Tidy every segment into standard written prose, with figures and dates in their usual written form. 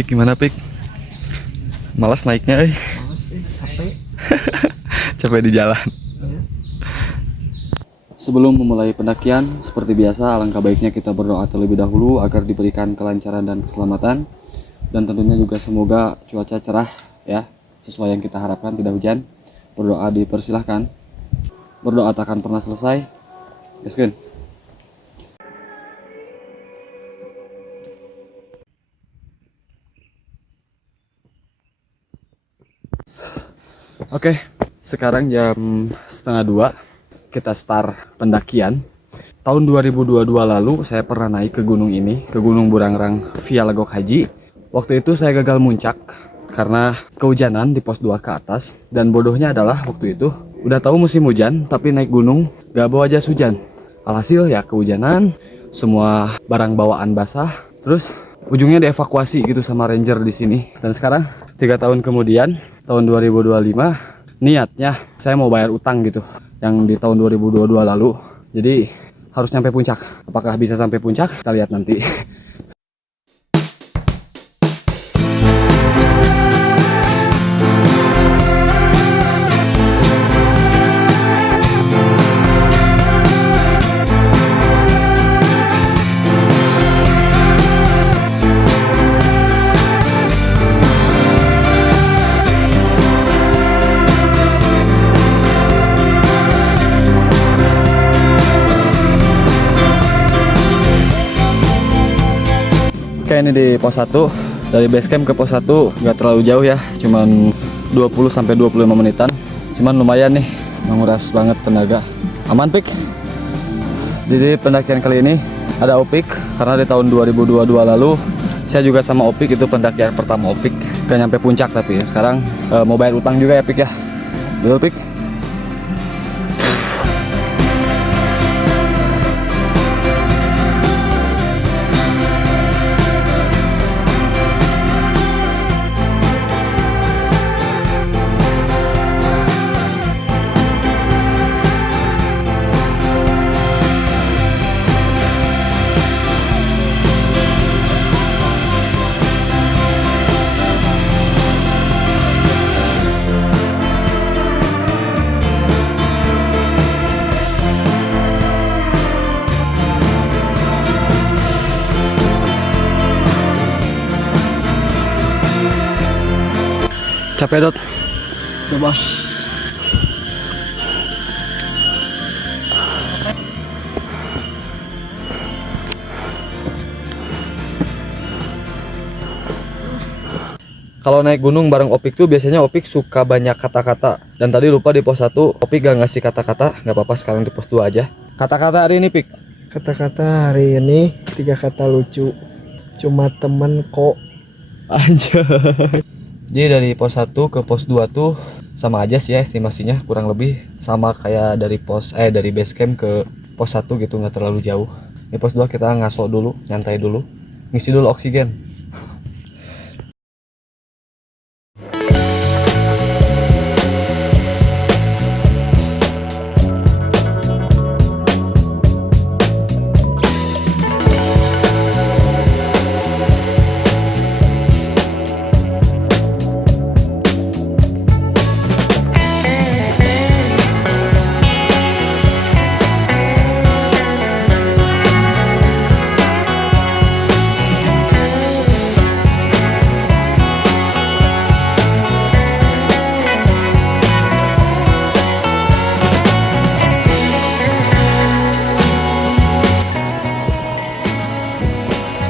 Pik, gimana Pik? Malas naiknya, Males capek. capek di jalan. Ya. Sebelum memulai pendakian, seperti biasa alangkah baiknya kita berdoa terlebih dahulu agar diberikan kelancaran dan keselamatan. Dan tentunya juga semoga cuaca cerah ya, sesuai yang kita harapkan, tidak hujan. Berdoa dipersilahkan. Berdoa tak akan pernah selesai. Gaskeun. Oke, sekarang jam setengah 2 kita start pendakian. Tahun 2022 lalu saya pernah naik ke gunung ini, ke Gunung Burangrang via Legok Haji. Waktu itu saya gagal muncak karena kehujanan di pos 2 ke atas. Dan bodohnya adalah waktu itu udah tahu musim hujan tapi naik gunung gak bawa jas hujan. Alhasil ya kehujanan, semua barang bawaan basah. Terus ujungnya dievakuasi gitu sama ranger di sini. Dan sekarang 3 tahun kemudian, tahun 2025, niatnya saya mau bayar utang gitu yang di tahun 2022 lalu. Jadi harus sampai puncak. Apakah bisa sampai puncak? Kita lihat nanti. Oke, ini di pos 1. Dari base camp ke pos 1 nggak terlalu jauh ya, cuman 20-25 menitan. Cuman lumayan nih, menguras banget tenaga. Aman Pik. Jadi pendakian kali ini ada Opik karena di tahun 2022 lalu saya juga sama Opik, itu pendakian pertama Opik. Gak nyampe puncak tapi sekarang mau bayar utang juga ya Pik ya. Betul Pik. Capek Dot. Udah bos. Kalau naik gunung bareng Opik tuh biasanya Opik suka banyak kata-kata. Dan tadi lupa di pos 1 Opik gak ngasih kata-kata. Gak apa-apa, sekarang di pos 2 aja. Kata-kata hari ini Pik. Kata-kata hari ini 3 kata lucu. Cuma temen kok. Anjay. Jadi dari pos 1 ke pos 2 tuh sama aja sih ya estimasinya, kurang lebih sama kayak dari base camp ke pos 1 gitu, nggak terlalu jauh. Di pos 2 kita ngaso dulu, nyantai dulu, ngisi dulu oksigen.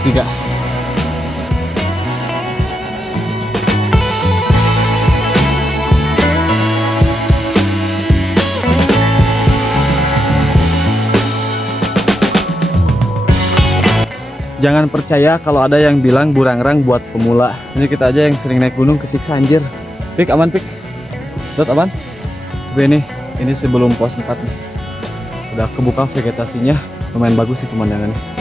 Tiga. Jangan percaya kalau ada yang bilang Burangrang buat pemula. Ini kita aja yang sering naik gunung kesiksa anjir. Pik, aman Pik? Dot, aman? Tapi ini sebelum pos 4 nih. Udah kebuka vegetasinya, lumayan bagus sih pemandangannya.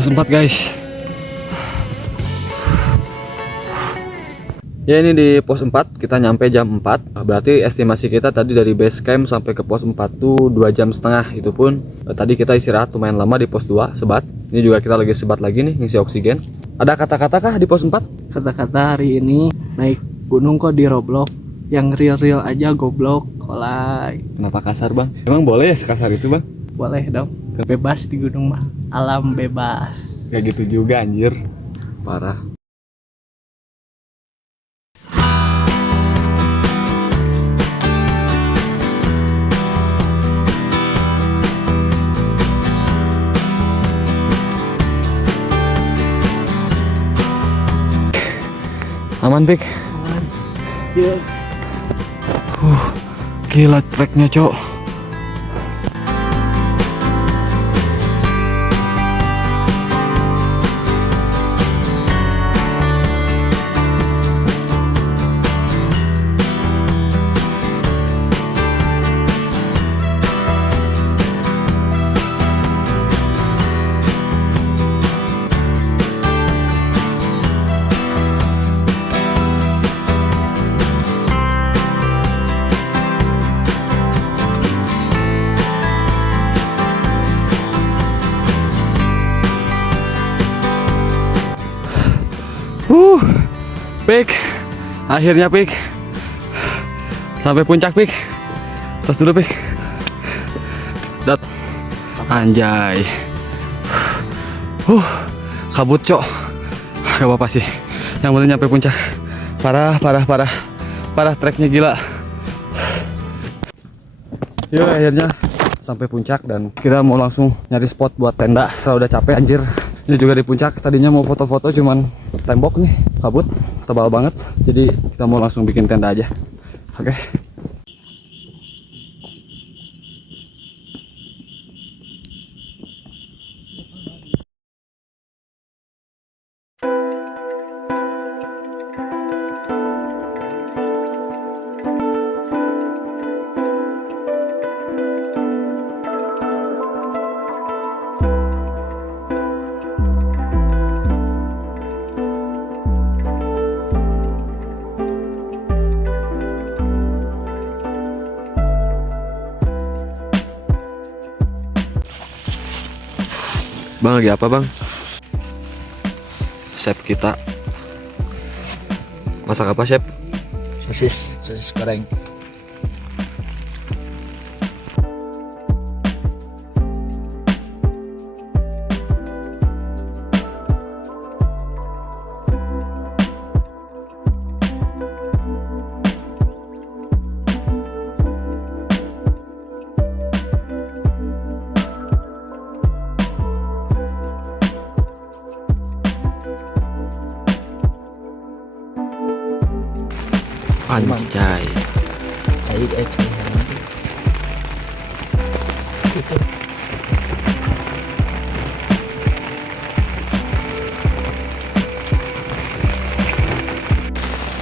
Pos 4 guys. Ya ini di pos 4 kita nyampe jam 4. Berarti estimasi kita tadi dari base camp sampai ke pos 4 tuh 2 jam setengah. Itu pun tadi kita istirahat lumayan lama di pos 2 sebat. Ini juga kita lagi sebat lagi nih ngisi oksigen. Ada kata-kata kah di pos 4? Kata-kata hari ini naik gunung kok di Roblox. Yang real-real aja goblok. Kolai. Kenapa kasar bang? Emang boleh ya sekasar itu bang? Boleh dong. Bebas di gunung mah. Alam bebas. Kayak gitu juga anjir. Parah. Aman Pik? Aman. Yuk. Gila treknya cok. Pik, akhirnya Pik, sampai puncak Pik. Tos dulu Pik. Dat, anjay. Kabut cok. Gak apa-apa sih. Yang penting nyampe puncak. Parah treknya gila. Yuk akhirnya sampai puncak dan kita mau langsung nyari spot buat tenda. Kalau udah capek anjir. Ini juga di puncak, tadinya mau foto-foto cuman tembok nih, kabut, tebal banget. Jadi kita mau langsung bikin tenda aja. Oke. Bang lagi apa bang? Chef kita masak apa chef? Sosis goreng. Anjay. Cair gitu.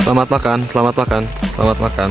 Selamat makan. Makan.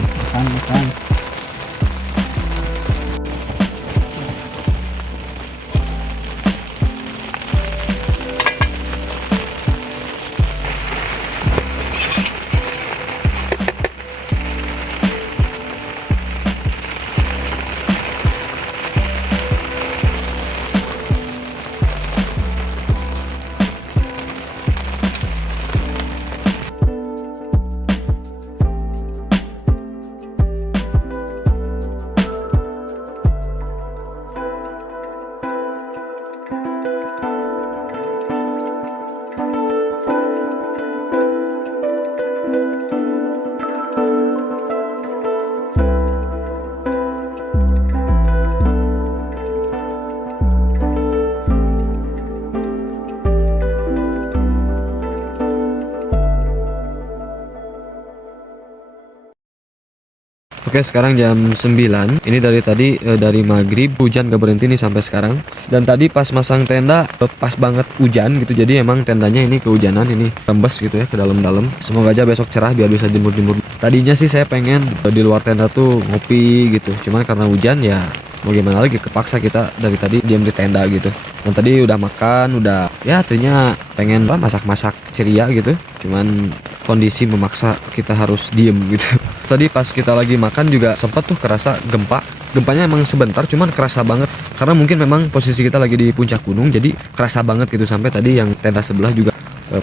Oke, sekarang jam 9. Ini dari tadi dari maghrib hujan gak berhenti nih sampai sekarang. Dan tadi pas masang tenda pas banget hujan gitu. Jadi emang tendanya ini kehujanan, ini rembes gitu ya ke dalam-dalam. Semoga aja besok cerah biar bisa jemur-jemur. Tadinya sih saya pengen di luar tenda tuh ngopi gitu. Cuman karena hujan ya mau gimana lagi, kepaksa kita dari tadi diam di tenda gitu. Dan tadi udah makan, udah ya artinya pengen masak-masak ceria gitu, cuman kondisi memaksa kita harus diem gitu. Tadi pas kita lagi makan juga sempat tuh kerasa gempa. Gempanya emang sebentar, cuman kerasa banget karena mungkin memang posisi kita lagi di puncak gunung, jadi kerasa banget gitu. Sampai tadi yang tenda sebelah juga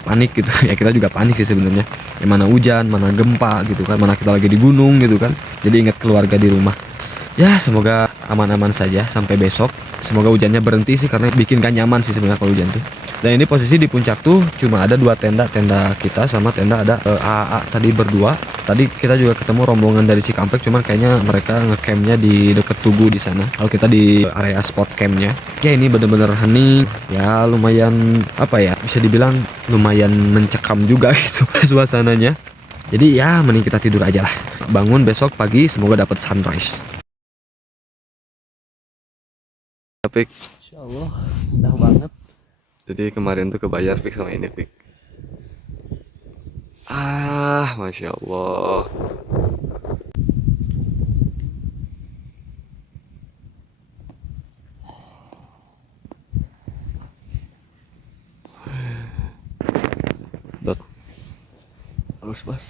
panik gitu. Ya kita juga panik sih sebenarnya, yang mana hujan, mana gempa gitu kan, mana kita lagi di gunung gitu kan. Jadi ingat keluarga di rumah. Ya semoga aman-aman saja sampai besok. Semoga hujannya berhenti sih, karena bikin gak nyaman sih sebenarnya kalau hujan tuh. Dan ini posisi di puncak tuh cuma ada dua tenda, tenda kita sama tenda ada AAA tadi berdua. Tadi kita juga ketemu rombongan dari Cikampek, cuman kayaknya mereka ngecampnya di deket Tugu di sana. Kalau kita di area spot campnya. Ya ini bener-bener hening. Ya lumayan apa ya, bisa dibilang lumayan mencekam juga gitu suasananya. Jadi ya mending kita tidur aja lah. Bangun besok pagi semoga dapat sunrise. Pik, Insya Allah udah banget. jadi kemarin tuh kebayar Pik sama ini Pik. Masya Allah. Dot, halus bas.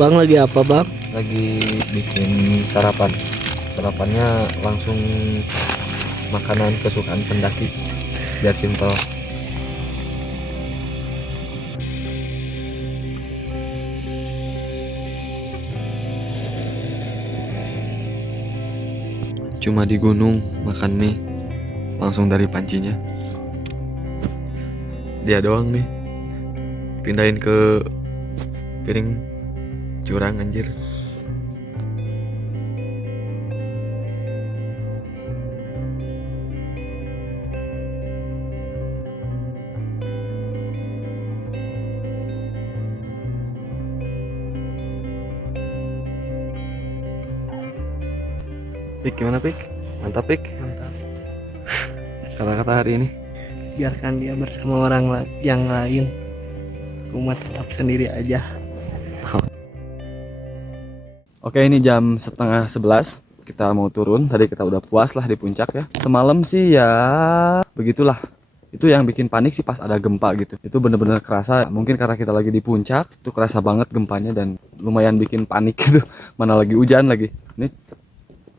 Bang lagi apa bang? Lagi bikin sarapan. Sarapannya langsung makanan kesukaan pendaki, biar simpel. Cuma di gunung makan mie langsung dari pancinya. Dia doang nih, pindahin ke piring curang anjir. Pik, gimana Pik? Mantap Pik? Mantap. Kata-kata hari ini. Biarkan dia bersama orang yang lain. Umat tetap sendiri aja. Oke, ini jam setengah 11. Kita mau turun. Tadi kita udah puas lah di puncak ya. Semalam sih ya begitulah. Itu yang bikin panik sih pas ada gempa gitu. Itu bener-bener kerasa. Mungkin karena kita lagi di puncak, itu kerasa banget gempanya dan lumayan bikin panik gitu. Mana lagi hujan lagi. Ini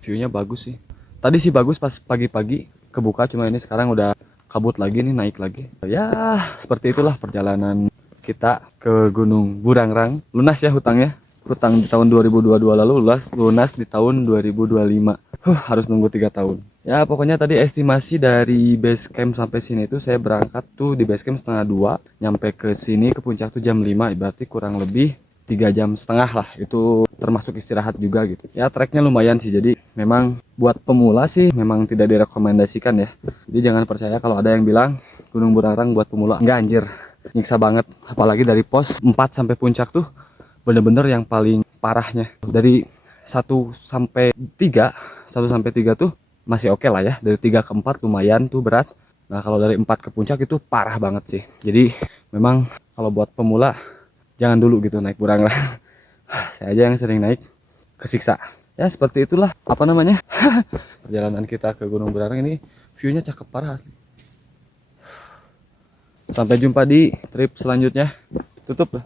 view-nya bagus sih. Tadi sih bagus pas pagi-pagi kebuka, cuma ini sekarang udah kabut lagi nih, naik lagi. Ya, seperti itulah perjalanan kita ke Gunung Burangrang. Lunas ya hutangnya. Hutang di tahun 2022 lalu lunas di tahun 2025. Harus nunggu 3 tahun. Ya pokoknya tadi estimasi dari base camp sampai sini itu saya berangkat tuh di base camp setengah 2, nyampe ke sini ke puncak tuh jam 5, berarti kurang lebih 3,5 jam lah. Itu termasuk istirahat juga gitu. Ya treknya lumayan sih, jadi memang buat pemula sih memang tidak direkomendasikan ya. Jadi jangan percaya kalau ada yang bilang Gunung Burangrang buat pemula. Enggak anjir, nyiksa banget. Apalagi dari pos 4 sampai puncak tuh bener-bener yang paling parahnya. Dari 1 sampai 3, 1 sampai 3 tuh masih oke lah ya. Dari 3 ke 4 lumayan tuh berat. Nah kalau dari 4 ke puncak itu parah banget sih. Jadi memang kalau buat pemula jangan dulu gitu naik Burangrang. Saya aja yang sering naik kesiksa. Ya seperti itulah apa namanya perjalanan kita ke Gunung Burangrang ini. Viewnya cakep parah asli. Sampai jumpa di trip selanjutnya. Tutup.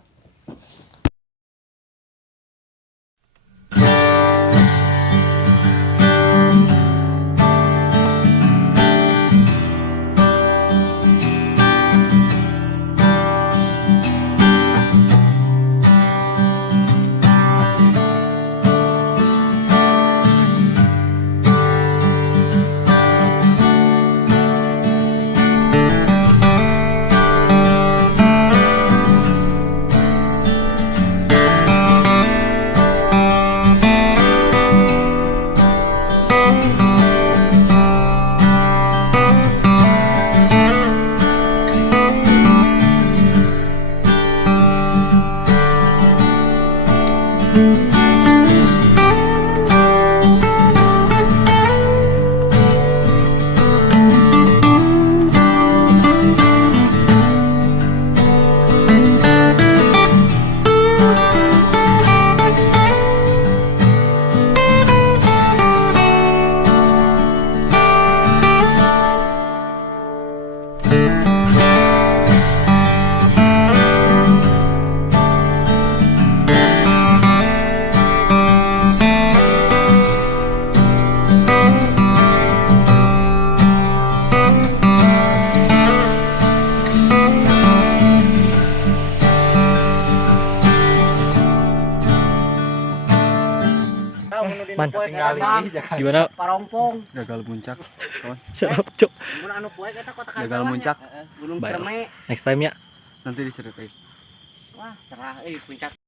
Man, Gimana? Parompong. Gagal muncak, kawan. siap cok. Mun anu poe kita kota Gagal muncak. Gunung Baik. Ciremai. Next time ya. Nanti diceritain. Wah, cerah puncak.